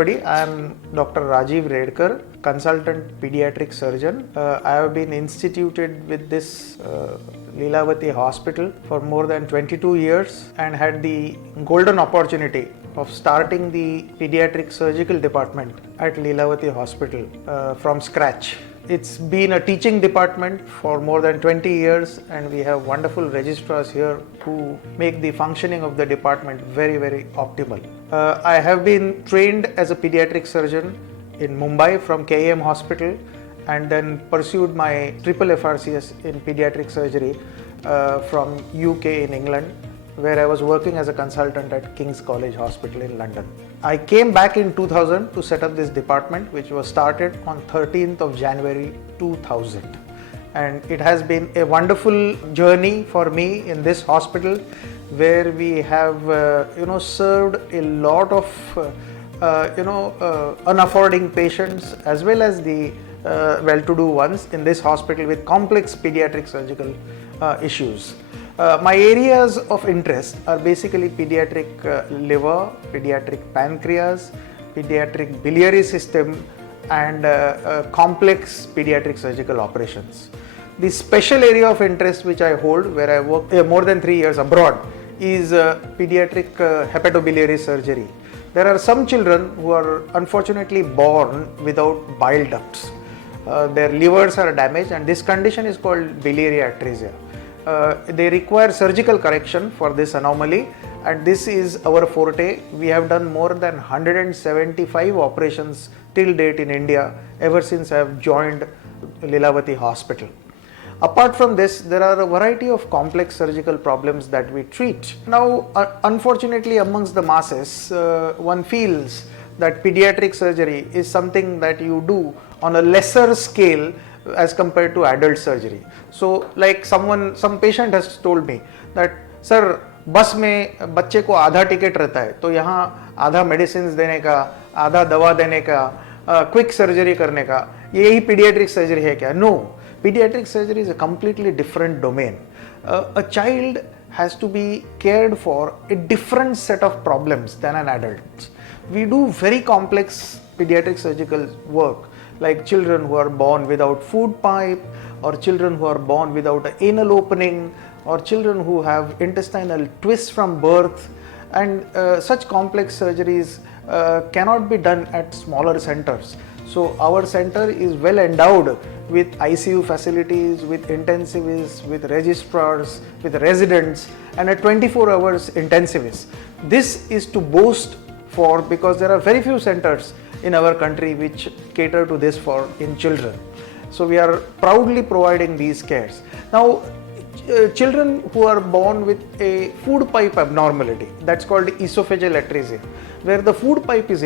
everybody. I am Dr. Rajeev Redkar, consultant pediatric surgeon. I have been instituted with this Lilavati hospital for more than 22 years and had the golden opportunity of starting the pediatric surgical department at Lilavati hospital from scratch. It's been a teaching department for more than 20 years, and we have wonderful registrars here who make the functioning of the department very, very optimal. I have been trained as a pediatric surgeon in Mumbai from KEM Hospital, and then pursued my triple FRCS in pediatric surgery from UK in England, where I was working as a consultant at King's College Hospital in London. I came back in 2000 to set up this department, which was started on 13th of January 2000. And it has been a wonderful journey for me in this hospital, where we have served a lot of unaffording patients as well as the well-to-do ones in this hospital with complex pediatric surgical issues. My areas of interest are basically pediatric liver, pediatric pancreas, pediatric biliary system, and complex pediatric surgical operations. The special area of interest which I hold, where I worked more than 3 years abroad, is pediatric hepatobiliary surgery. There are some children who are unfortunately born without bile ducts. Their livers are damaged, and this condition is called biliary atresia. They require surgical correction for this anomaly, and this is our forte. We have done more than 175 operations till date in India ever since I have joined Lilavati Hospital. Apart from this, there are a variety of complex surgical problems that we treat. Now, unfortunately, amongst the masses, one feels that pediatric surgery is something that you do on a lesser scale as compared to adult surgery. So like some patient has told me that, sir, बस में बच्चे को आधा ticket रहता है, तो यहाँ आधा मेडिसिन देने का, आधा दवा देने का, क्विक सर्जरी करने का, यही पीडियाट्रिक सर्जरी है क्या? No, pediatric surgery is a completely different domain. A child has to be cared for a different set of problems than an adult. We do very complex pediatric surgical work, like children who are born without food pipe, or children who are born without an anal opening, or children who have intestinal twists from birth, and such complex surgeries cannot be done at smaller centers. So our center is well endowed with ICU facilities, with intensivists, with registrars, with residents, and a 24 hours intensivist. This is to boast for, because there are very few centers in our country which cater to this in children. So we are proudly providing these cares. Now, children who are born with a food pipe abnormality, that's called esophageal atresia, where the food pipe is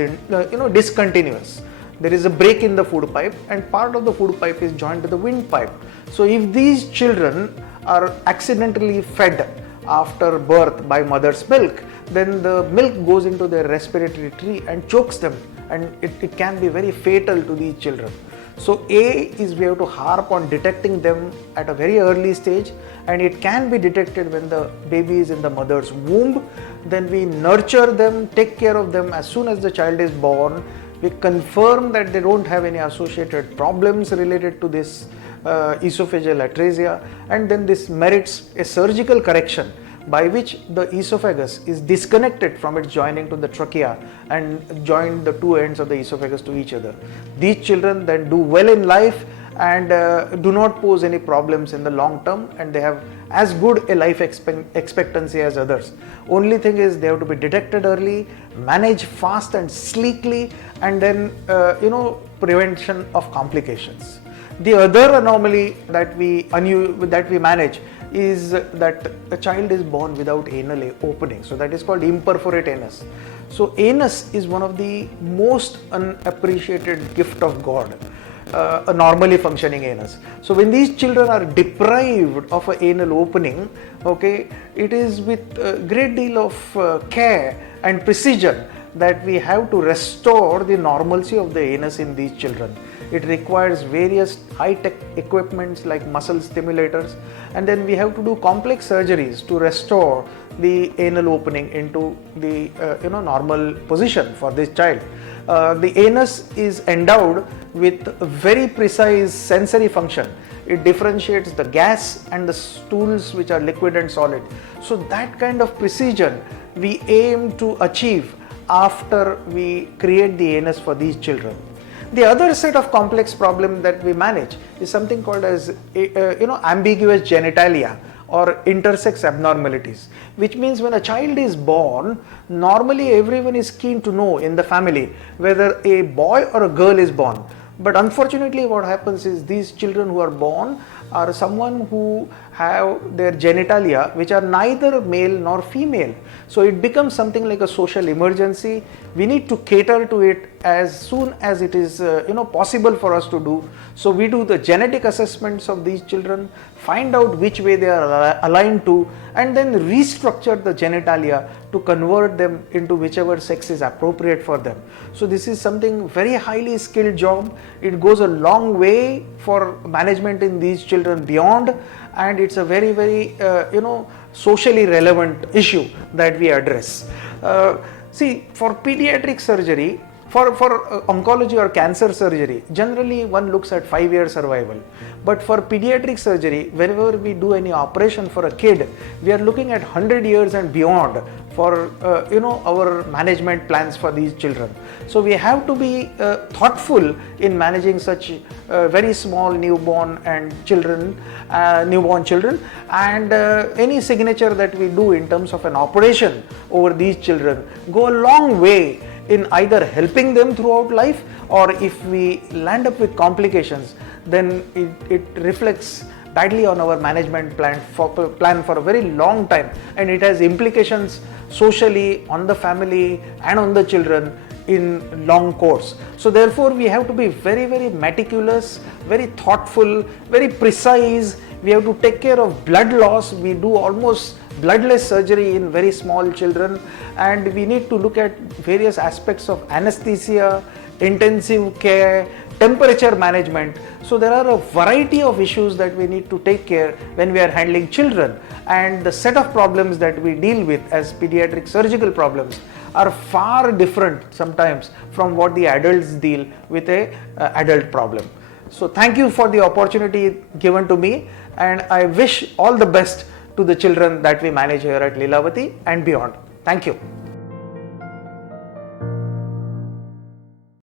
discontinuous. There is a break in the food pipe, and part of the food pipe is joined to the windpipe. So if these children are accidentally fed after birth by mother's milk, then the milk goes into their respiratory tree and chokes them, and it can be very fatal to these children. So we have to harp on detecting them at a very early stage, and it can be detected when the baby is in the mother's womb. Then we nurture them, take care of them as soon as the child is born. We confirm that they don't have any associated problems related to this esophageal atresia, and then this merits a surgical correction by which the esophagus is disconnected from its joining to the trachea and join the two ends of the esophagus to each other. These children then do well in life and do not pose any problems in the long term, and they have as good a life expectancy as others. Only thing is they have to be detected early, managed fast and sleekly, and then prevention of complications. The other anomaly that we manage is that a child is born without anal opening. So that is called imperforate anus. So anus is one of the most unappreciated gift of God, a normally functioning anus. So when these children are deprived of an anal opening, it is with a great deal of care and precision that we have to restore the normalcy of the anus in these children. It requires various high-tech equipments like muscle stimulators, and then we have to do complex surgeries to restore the anal opening into the normal position for this child. The anus is endowed with very precise sensory function. It differentiates the gas and the stools which are liquid and solid. So that kind of precision we aim to achieve after we create the anus for these children. The other set of complex problem that we manage is something called as ambiguous genitalia or intersex abnormalities, which means when a child is born, normally everyone is keen to know in the family whether a boy or a girl is born. But unfortunately what happens is these children who are born are someone who have their genitalia which are neither male nor female. So it becomes something like a social emergency. We need to cater to it as soon as it is possible for us to do. So we do the genetic assessments of these children, find out which way they are aligned to, and then restructure the genitalia to convert them into whichever sex is appropriate for them. So this is something very highly skilled job. It goes a long way for management in these children beyond, and it's a very socially relevant issue that we address. See, for pediatric surgery, for oncology or cancer surgery, generally one looks at 5-year survival. But for pediatric surgery, whenever we do any operation for a kid, we are looking at 100 years and beyond for our management plans for these children. So we have to be thoughtful in managing such very small newborn children, and any signature that we do in terms of an operation over these children go a long way in either helping them throughout life, or if we land up with complications, then it reflects badly on our management plan for a very long time, and it has implications socially, on the family and on the children in long course. So therefore we have to be very meticulous, very thoughtful, very precise. We have to take care of blood loss. We do almost bloodless surgery in very small children, and we need to look at various aspects of anesthesia, intensive care, temperature management. So there are a variety of issues that we need to take care when we are handling children, and the set of problems that we deal with as pediatric surgical problems are far different sometimes from what the adults deal with a adult problem. So thank you for the opportunity given to me, and I wish all the best to the children that we manage here at Lilavati and beyond. Thank you.